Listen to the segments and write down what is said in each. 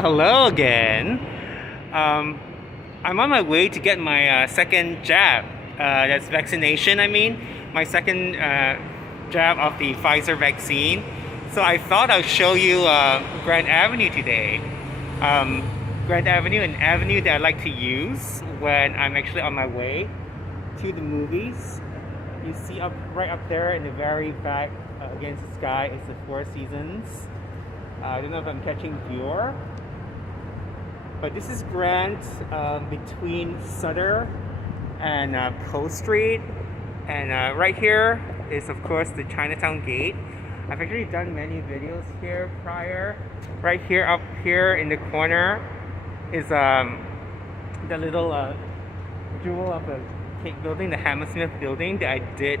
Hello again. Um, I'm on my way to get my second jab. That's vaccination, I mean. My second jab of the Pfizer vaccine. So I thought I'll show you Grand Avenue today. Grand Avenue, an avenue that I like to use when I'm actually on my way to the movies. You see right up there in the very back against the sky is the Four Seasons. I don't know if I'm catching viewer, but this is Grand between Sutter and Coast Street, and right here is of course the Chinatown Gate. I've actually done many videos here prior. Right here, up here in the corner is the little jewel of the cake building, the Hammersmith building that I did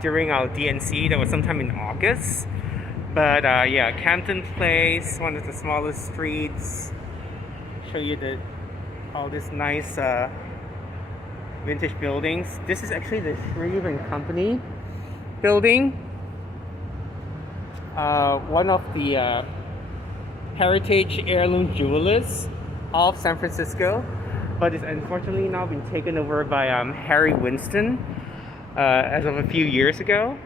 during our DNC. That was sometime in August. But yeah, Campton Place, one of the smallest streets. Show you all this nice vintage buildings. This is actually the Shreve and Company building. One of the heritage heirloom jewelers of San Francisco, but it's unfortunately now been taken over by Harry Winston as of a few years ago.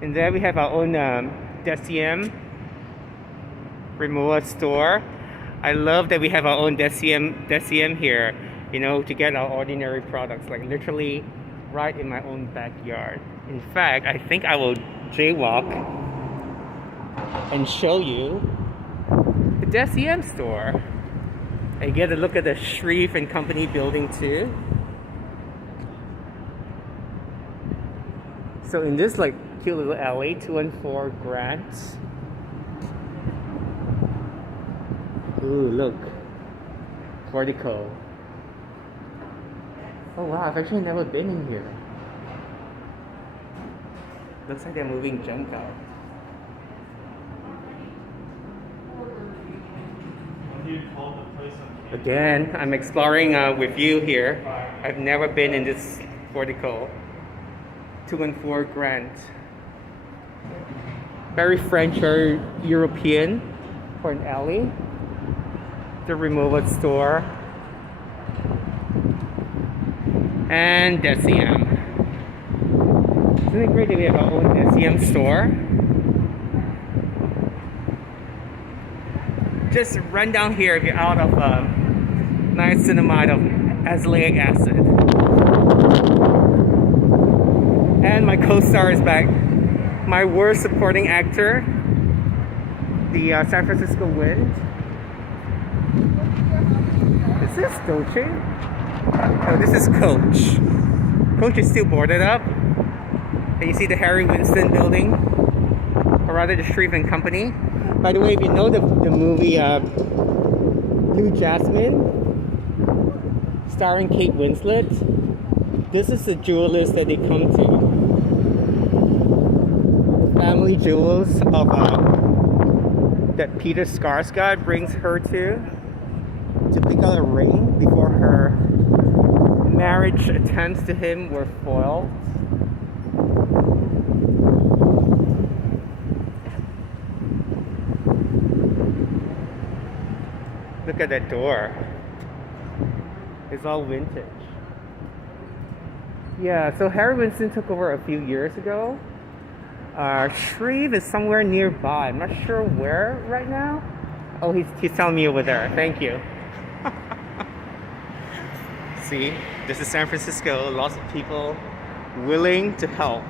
And then we have our own DECIEM removal store. I love that we have our own DECIEM here, you know, to get our ordinary products, like literally right in my own backyard. In fact, I think I will jaywalk and show you the DECIEM store. And get a look at the Shreve and Company building too. So in this like cute little alley, 214 Grant. Ooh, look. Portico. Oh wow, I've actually never been in here. Looks like they're moving junk out. Again, I'm exploring with you here. I've never been in this portico. 214 Grant. Very French or European for an alley. The removal store. And DECIEM. Isn't it great that we have our own DECIEM store? Just run down here if you're out of niacinamide of azelaic acid. And my co-star is back. My worst supporting actor, the San Francisco Wind. Is this Dolce? No, this is Coach. Coach is still boarded up. And you see the Harry Winston building, or rather the Shreve and Company. By the way, if you know the movie Blue Jasmine, starring Kate Winslet, this is the jewelers that they come to. Family jewels of that Peter Skarsgård brings her to pick out a ring before her marriage attempts to him were foiled. Look at that door. It's all vintage. Yeah, so Harry Winston took over a few years ago. Shreve is somewhere nearby. I'm not sure where right now. Oh, he's telling me over there. Thank you. See, this is San Francisco. Lots of people willing to help.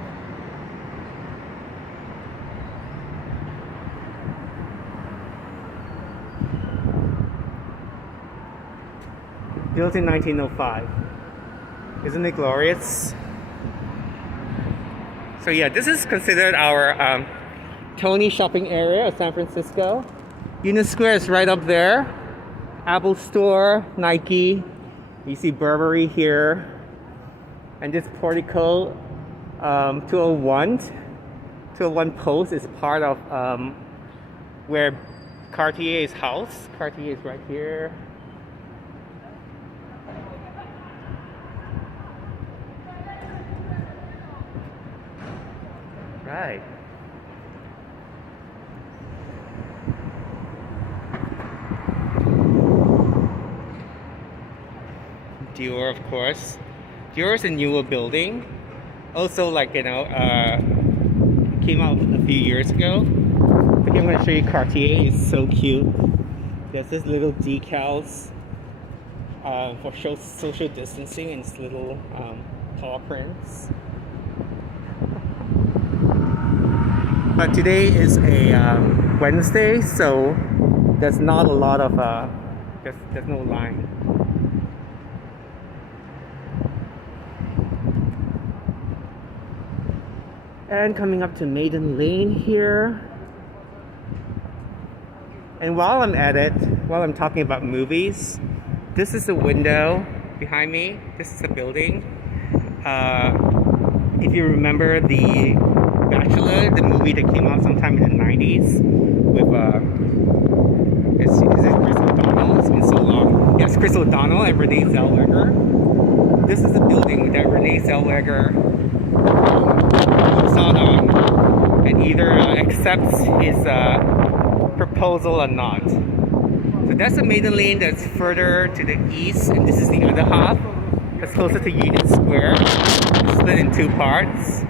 Built in 1905. Isn't it glorious? So yeah, this is considered our Tony shopping area of San Francisco. Union Square is right up there. Apple Store, Nike. You see Burberry here. And this portico, 201 Post is part of where Cartier's house. Cartier is right here. Right. Dior, of course. Dior is a newer building. Also, like, came out a few years ago. Okay, I'm going to show you Cartier. It's so cute. There's this little decals for social distancing and it's little paw prints. But today is a Wednesday, so there's not a lot of there's no line. And coming up to Maiden Lane here. And while I'm at it, while I'm talking about movies, this is a window behind me. This is a building. If you remember The Bachelor, the movie that came out sometime in the 90s with is it Chris O'Donnell? It's been so long. Yes, Chris O'Donnell and Renee Zellweger. This is a building that Renee Zellweger looks out on and either accepts his proposal or not. So that's the Maiden Lane that's further to the east, and this is the other half that's closer to Union Square. It's split in two parts.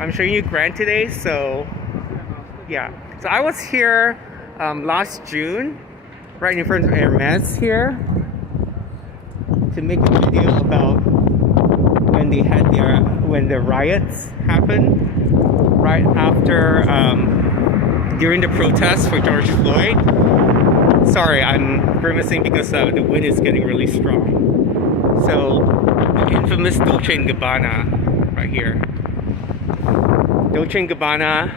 I'm showing you Grand today, so yeah. So I was here last June, right in front of Hermes here, to make a video about when they had when the riots happened, right after during the protests for George Floyd. Sorry, I'm grimacing because the wind is getting really strong. So the infamous Dolce & Gabbana right here. Dolce & Gabbana,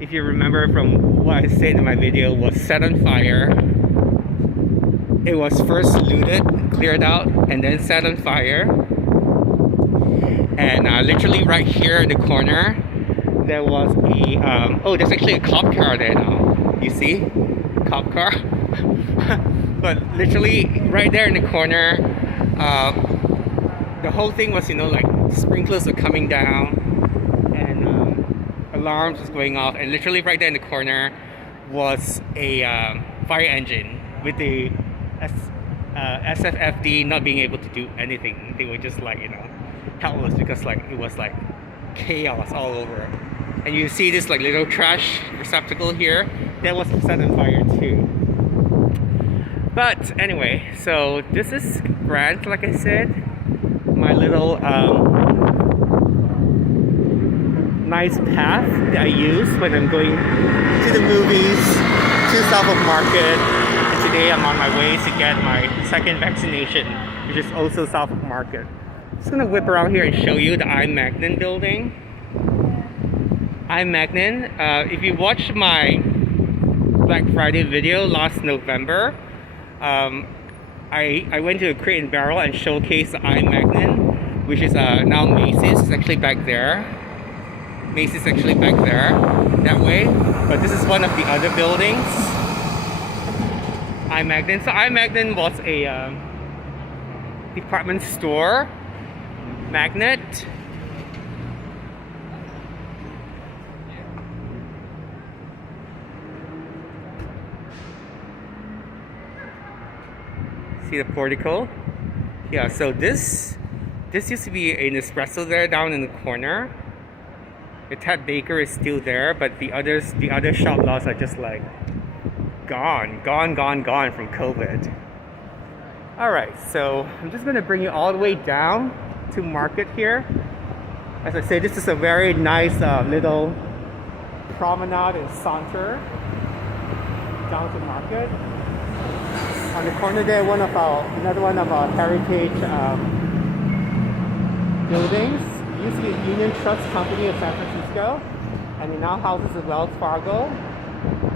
if you remember from what I said in my video, was set on fire. It was first looted, cleared out, and then set on fire. And literally right here in the corner, there was a there's actually a cop car there now. You see? Cop car. But literally right there in the corner, the whole thing was, like sprinklers were coming down and alarms was going off, and literally right there in the corner was a fire engine with the SFFD not being able to do anything. They were just like, helpless because it was like chaos all over. And you see this like little trash receptacle here that was set on fire too. But anyway, so this is Grant, like I said, my little nice path that I use when I'm going to the movies, to South of Market. And today I'm on my way to get my second vaccination, which is also South of Market. I'm just gonna whip around here and show you the I. Magnin building. I. Magnin, if you watched my Black Friday video last November, I went to a Crate and Barrel and showcased the I. Magnin, which is now Macy's. It's actually back there. Macy's actually back there, that way. But this is one of the other buildings. I. Magnin. So I. Magnin was a department store magnet. See the portico? Yeah, so this used to be an espresso there down in the corner. The Ted Baker is still there, but the other shop lots are just like gone from COVID. Alright, so I'm just gonna bring you all the way down to Market here. As I say, this is a very nice little promenade and saunter down to Market. On the corner there, another one of our heritage buildings. It used to be a Union Trust Company of San Francisco, and it now houses the Wells Fargo.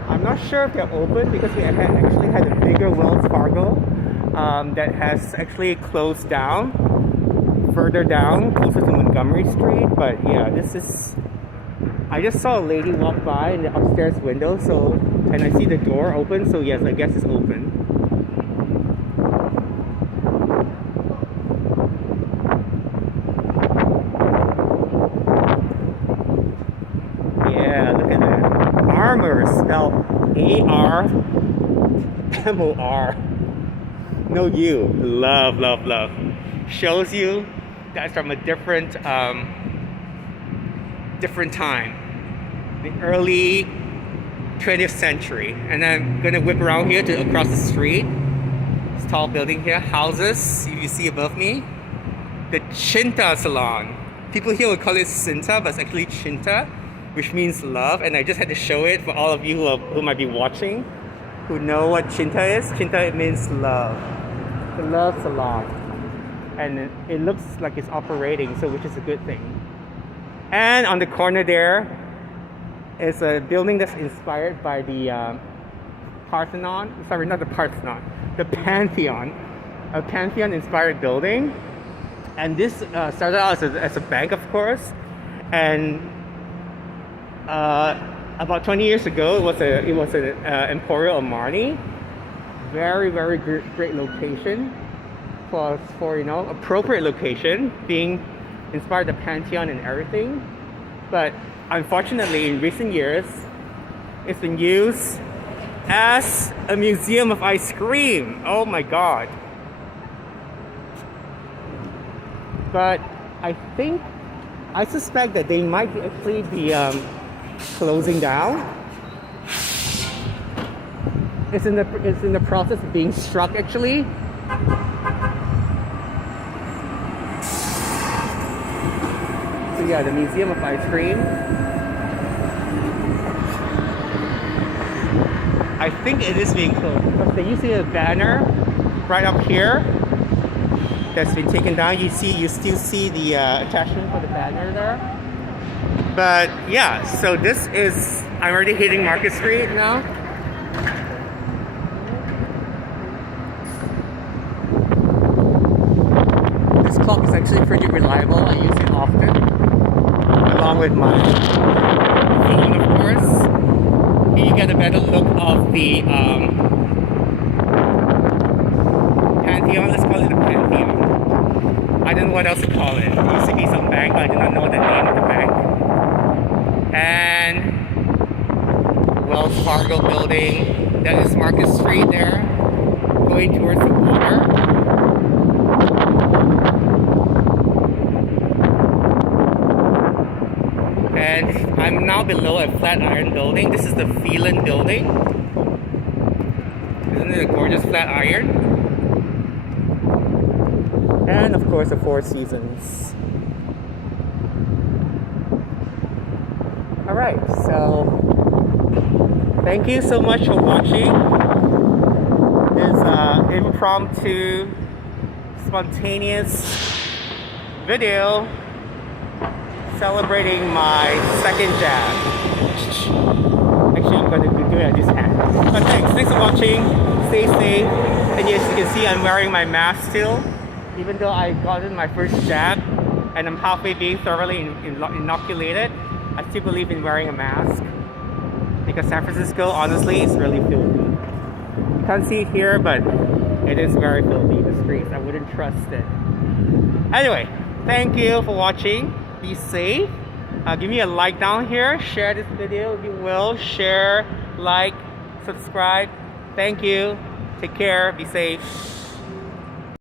I'm not sure if they're open because we actually had a bigger Wells Fargo that has actually closed down further down, closer to Montgomery Street. But yeah, I just saw a lady walk by in the upstairs window, and I see the door open, so yes, I guess it's open. Spelled A-R-M-O-R. No you. Love, love, love. Shows you that's from a different different time. The early 20th century. And I'm gonna whip around here to across the street. This tall building here, houses you see above me. The Chinta Salon. People here would call it Cinta, but it's actually Chinta, which means love. And I just had to show it for all of you who might be watching, who know what Chinta is. Chinta, it means love. The love salon. And it looks like it's operating, so which is a good thing. And on the corner there is a building that's inspired by the Parthenon. Sorry, not the Parthenon. The Pantheon. A Pantheon-inspired building. And this started out as a bank, of course. And about 20 years ago, it was an Emporio Armani. Very, very great location for appropriate location, being inspired the Pantheon and everything. But unfortunately, in recent years, it's been used as a museum of ice cream. Oh my God. But I suspect that they might actually be closing down. It's in the process of being struck actually. So yeah, the Museum of Ice Cream. I think it is being closed because they used to have a banner right up here that's been taken down. You still see the attachment for the banner there. But yeah, so I'm already hitting Market Street now. This clock is actually pretty reliable. I use it often, along with my phone, of course. Here you get a better look of the Pantheon. Let's call it a Pantheon. I don't know what else to call it. It used to be some bank, but I do not know the name of the bank. And Wells Fargo building. That is Market Street there, going towards the water. And I'm now below a Flatiron building. This is the Phelan building. Isn't it a gorgeous Flatiron? And of course the Four Seasons. Alright, so thank you so much for watching this impromptu, spontaneous video celebrating my second jab. Actually, I'm going to do it at this hand. But thanks for watching. Stay safe. And as you can see, I'm wearing my mask still. Even though I got in my first jab and I'm halfway being thoroughly inoculated, I still believe in wearing a mask. Because San Francisco, honestly, is really filthy. You can't see it here, but it is very filthy, the streets. I wouldn't trust it. Anyway, thank you for watching. Be safe. Give me a like down here. Share this video if you will. Share, like, subscribe. Thank you. Take care. Be safe.